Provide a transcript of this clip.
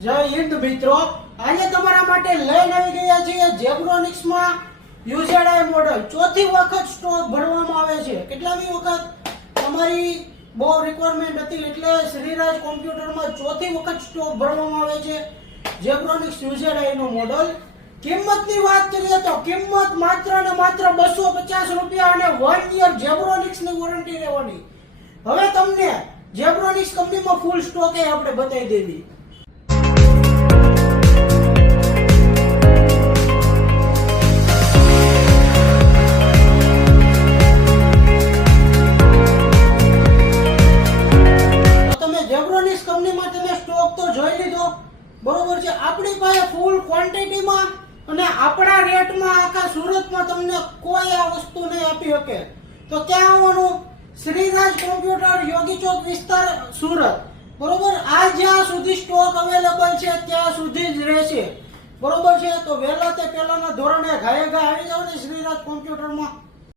જય હિન્દ મિત્રો, આજે તમારા માટે લઈને આવી ગયા છીએ જેબ્રોનિક્સ માં યુઝેડ મોડલ ચોથી વખત સ્ટોક ભરવામાં આવે છે. કેટલામી વખત? તમારી બહુ રિક્વાયરમેન્ટ હતી એટલે શ્રીરાજ કોમ્પ્યુટરમાં ચોથી વખત સ્ટોક ભરવામાં આવે છે જેબ્રોનિક્સ યુઝેડ નો મોડલ. કિંમતની વાત કરીએ તો કિંમત માત્ર ને માત્ર 250 રૂપિયા અને 1 યર જેબ્રોનિક્સ ની વોરંટી રહેવાની. હવે તમને જેબ્રોનિક્સ કંપનીમાં ફૂલ સ્ટોક એ આપણે બતાવી દેવી. જેબ્રોનિક્સ કંપનીમાં તમે સ્ટોક તો જોઈ લીધો, બરોબર છે. આપણી પાસે ફૂલ ક્વોન્ટિટીમાં અને આપણા રેટમાં આખા સુરતમાં તમને કોઈ આ વસ્તુ નહીં આપી શકે. તો ક્યાં આવવાનું? શ્રીરાજ કોમ્પ્યુટર, યોગી ચોક વિસ્તાર, સુરત. બરોબર. આ જ્યાં સુધી સ્ટોક અવેલેબલ છે ત્યાં સુધી જ રહેશે, બરોબર છે. તો વહેલા તે પહેલાના ધોરણે ઘાયે ઘા આવી જાવ ને શ્રીરાજ કોમ્પ્યુટરમાં.